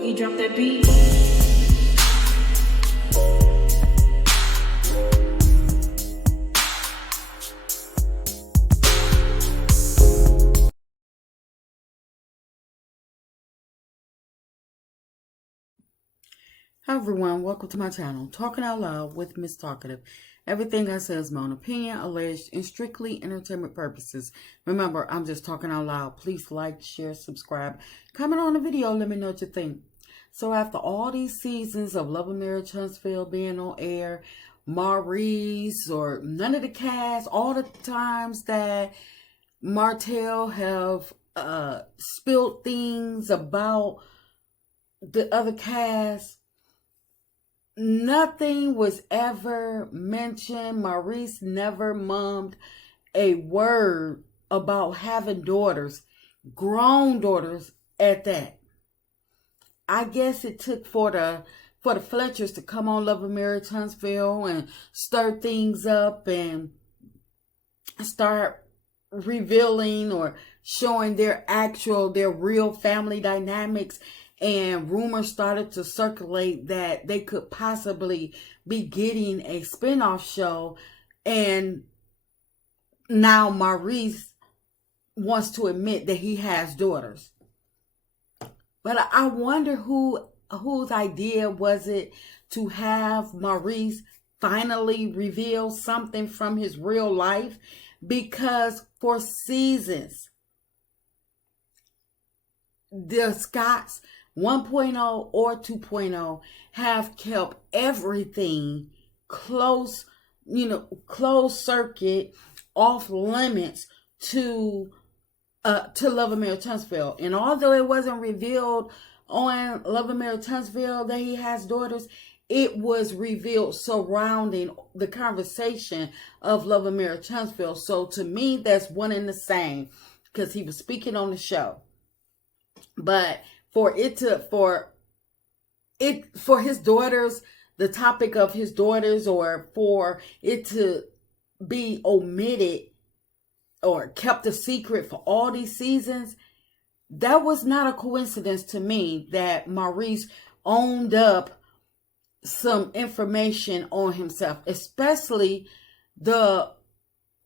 Boogie, drop that beat. Hi everyone, welcome to my channel, Talking Out Loud with Miss Talkative. Everything I say is my own opinion, alleged, and strictly entertainment purposes. Remember, I'm just talking out loud. Please like, share, subscribe, comment on the video, let me know what you think. So after all these seasons of Love and Marriage Huntsville being on air, Maurice or none of the cast, all the times that Martell have spilled things about the other cast, nothing was ever mentioned. Maurice never mummed a word about having daughters, grown daughters at that. I guess it took for the Fletchers to come on Love and Marriage Huntsville and stir things up and start revealing or showing their real family dynamics. And rumors started to circulate that they could possibly be getting a spinoff show. And now Maurice wants to admit that he has daughters. But I wonder whose idea was it to have Maurice finally reveal something from his real life? Because for seasons, the Scotts 1.0 or 2.0 have kept everything closed circuit, off limits to Love and Marriage Huntsville. And although it wasn't revealed on Love and Marriage Huntsville that he has daughters, it was revealed surrounding the conversation of Love and Marriage Huntsville. So to me, that's one and the same, because he was speaking on the show. But for his daughters, the topic of his daughters, or for it to be omitted or kept a secret for all these seasons, that was not a coincidence to me that Maurice owned up some information on himself, especially the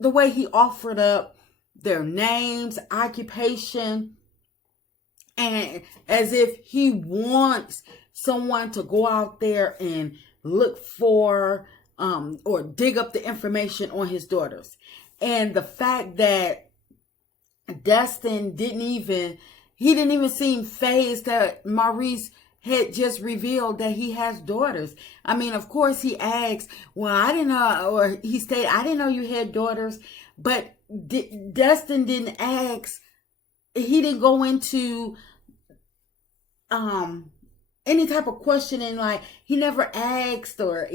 way he offered up their names, occupation, and as if he wants someone to go out there and look for or dig up the information on his daughters. And the fact that Dustin didn't even seem fazed that Maurice had just revealed that he has daughters. I mean, of course he asked, well, I didn't know, or he stated, I didn't know you had daughters. But Dustin didn't ask, he didn't go into any type of questioning. Like, he never asked or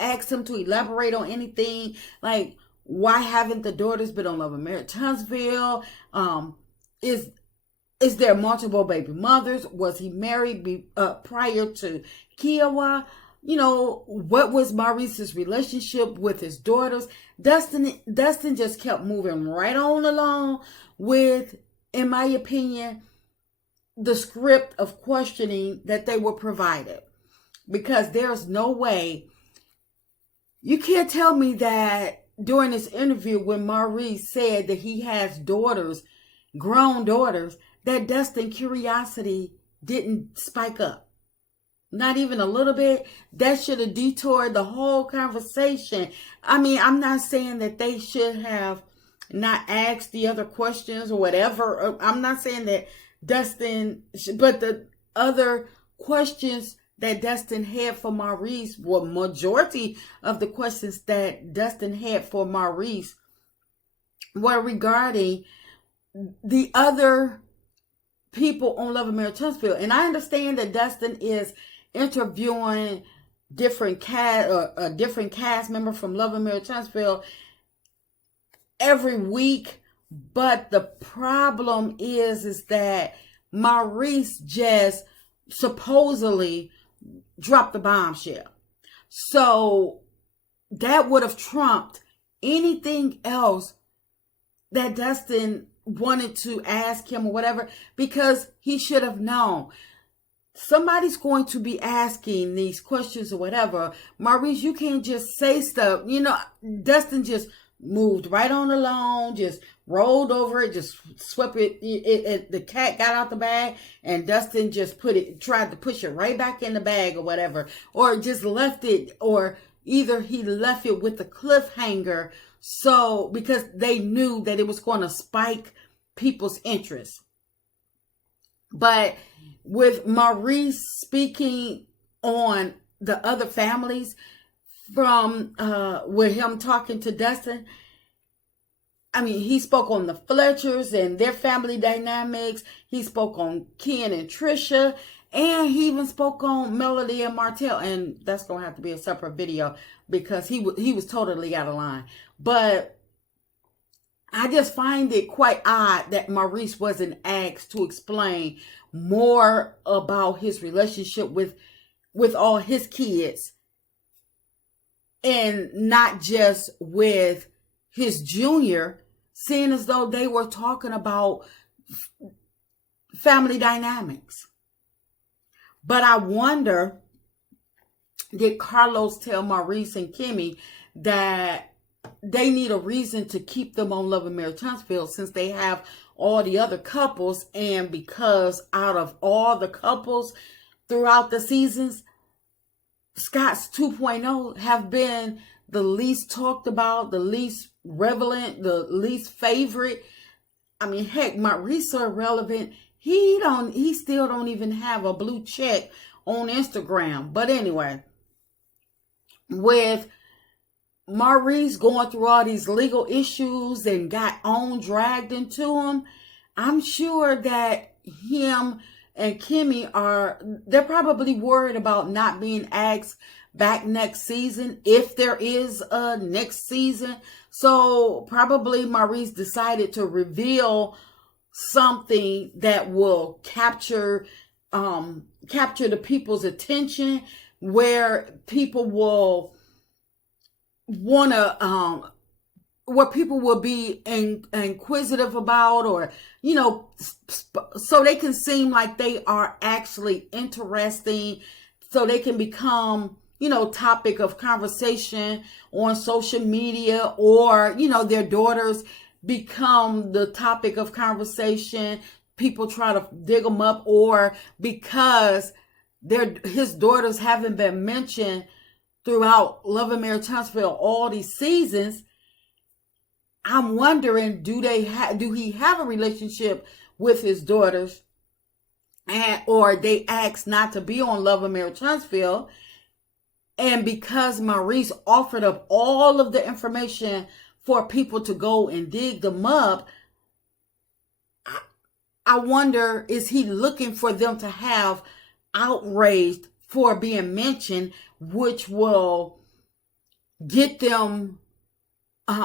asked him to elaborate on anything. Like, why haven't the daughters been on Love and Marriage Huntsville? Is there multiple baby mothers? Was he married prior to Kiowa? What was Maurice's relationship with his daughters? Dustin just kept moving right on along with, in my opinion, the script of questioning that they were provided. Because there's no way, you can't tell me that during this interview when Maurice said that he has daughters, grown daughters, that Dustin's curiosity didn't spike up. Not even a little bit. That should have detoured the whole conversation. I mean, I'm not saying that they should have not asked the other questions or whatever. I'm not saying that Dustin, but the other questions that Dustin had for Maurice, well, majority of the questions that Dustin had for Maurice were regarding the other people on Love and Marriage Huntsville. And I understand that Dustin is interviewing different cast member from Love and Marriage Huntsville every week. But the problem is that Maurice just supposedly dropped the bombshell. So that would have trumped anything else that Dustin wanted to ask him or whatever, because he should have known. somebody's going to be asking these questions or whatever. Maurice, you can't just say stuff. Dustin just moved right on along, just rolled over it, just swept it. The cat got out the bag, and Dustin just tried to push it right back in the bag or whatever, or just left it, or either he left it with the cliffhanger, so because they knew that it was going to spike people's interest. But with Maurice speaking on the other families from with him talking to Dustin, I mean, he spoke on the Fletchers and their family dynamics. He spoke on Ken and Trisha, and he even spoke on Melody and Martell. And that's going to have to be a separate video because he was totally out of line. But I just find it quite odd that Maurice wasn't asked to explain more about his relationship with all his kids, and not just with his junior, seeing as though they were talking about family dynamics. But I wonder, did Carlos tell Maurice and Kimmy that they need a reason to keep them on Love and Marriage Huntsville since they have all the other couples, and because out of all the couples throughout the seasons, Scott's 2.0 have been the least talked about, the least relevant, the least favorite. I mean, heck, Maurice so irrelevant. He still don't even have a blue check on Instagram. But anyway, with Maurice going through all these legal issues and got dragged into them, I'm sure that him and Kimmy they're probably worried about not being asked back next season, if there is a next season. So probably Maurice decided to reveal something that will capture the people's attention, where people will want to what people will be inquisitive about, or so they can seem like they are actually interesting, so they can become topic of conversation on social media, or their daughters become the topic of conversation. People try to dig them up, or because his daughters haven't been mentioned throughout Love and Marriage Huntsville all these seasons. I'm wondering, do he have a relationship with his daughters, or they asked not to be on Love and Marriage Huntsville, and because Maurice offered up all of the information for people to go and dig them up, I wonder, is he looking for them to have outraged for being mentioned, which will get them,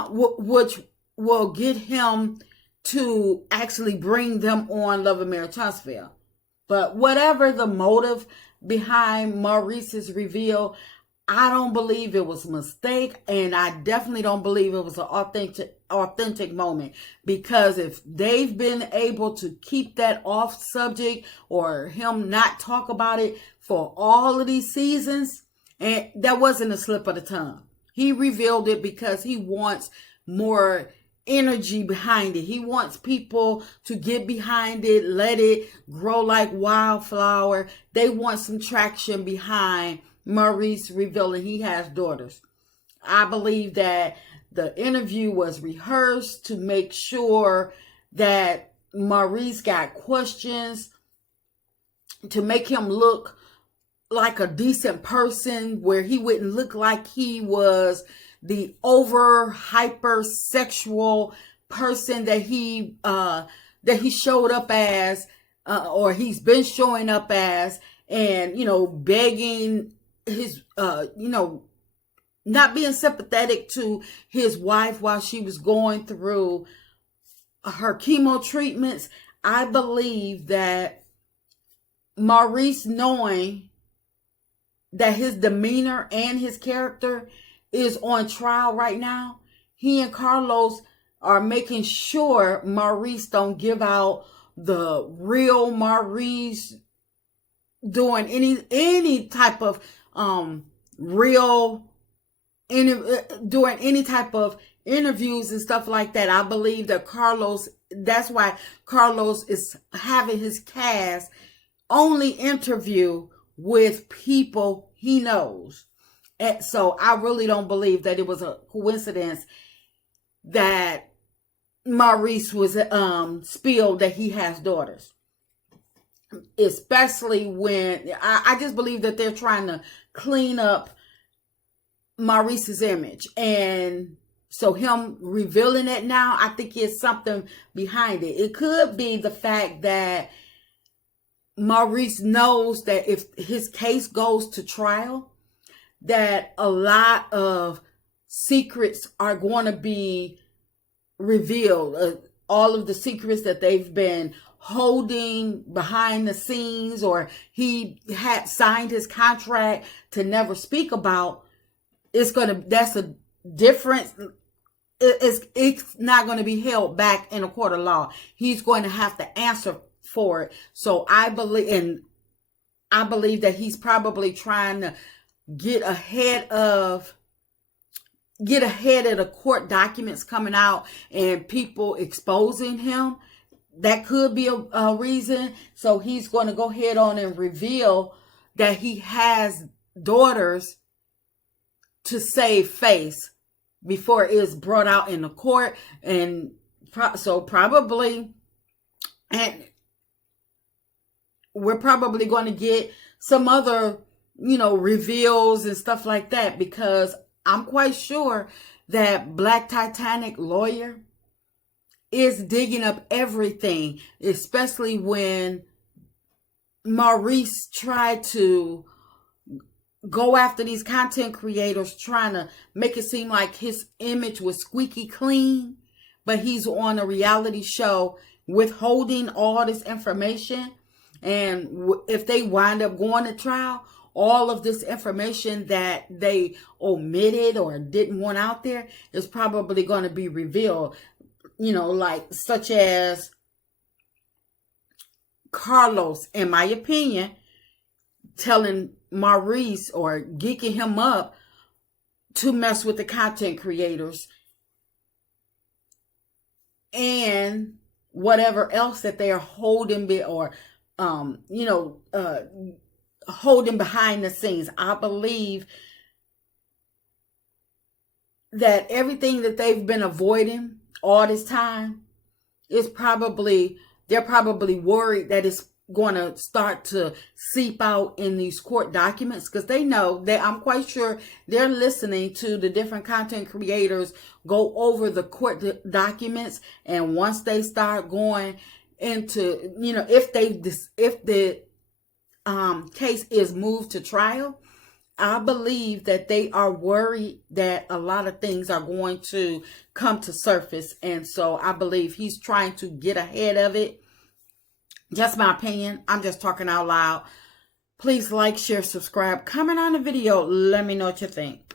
which will get him to actually bring them on Love and Marriage Huntsville. But whatever the motive behind Maurice's reveal, I don't believe it was a mistake, and I definitely don't believe it was an authentic moment, because if they've been able to keep that off subject, or him not talk about it for all of these seasons, and that wasn't a slip of the tongue. He revealed it because he wants more energy behind it. He wants people to get behind it, let it grow like wildflower. They want some traction behind Maurice revealing he has daughters. I believe that the interview was rehearsed to make sure that Maurice got questions to make him look like a decent person, where he wouldn't look like he was the over hypersexual person that he showed up as, or he's been showing up as, and begging his not being sympathetic to his wife while she was going through her chemo treatments. I believe that Maurice, knowing that his demeanor and his character is on trial right now, he and Carlos are making sure Maurice don't give out the real Maurice doing any type of doing any type of interviews and stuff like that. I believe that that's why Carlos is having his cast only interview with people he knows. And so I really don't believe that it was a coincidence that Maurice was spilled that he has daughters. Especially when I just believe that they're trying to clean up Maurice's image. And so him revealing it now, I think there's something behind it. It could be the fact that Maurice knows that if his case goes to trial, that a lot of secrets are going to be revealed. All of the secrets that they've been holding behind the scenes, or he had signed his contract to never speak about, that's a difference. It's not going to be held back in a court of law. He's going to have to answer for it. So I believe that he's probably trying to get ahead of the court documents coming out and people exposing him. That could be a reason. So he's going to go ahead on and reveal that he has daughters to save face before it is brought out in the court. And so probably, and we're probably going to get some other, reveals and stuff like that, because I'm quite sure that Black Titanic lawyer is digging up everything, especially when Maurice tried to go after these content creators, trying to make it seem like his image was squeaky clean, but he's on a reality show withholding all this information. And if they wind up going to trial, all of this information that they omitted or didn't want out there is probably going to be revealed. Like such as Carlos, in my opinion, telling Maurice or geeking him up to mess with the content creators and whatever else that they are holding holding behind the scenes. I believe that everything that they've been avoiding all this time is they're probably worried that it's going to start to seep out in these court documents, because they know that, I'm quite sure they're listening to the different content creators go over the court documents. And once they start going into, if the case is moved to trial, I believe that they are worried that a lot of things are going to come to surface. And so I believe he's trying to get ahead of it. Just my opinion. I'm just talking out loud. Please like, share, subscribe, comment on the video. Let me know what you think.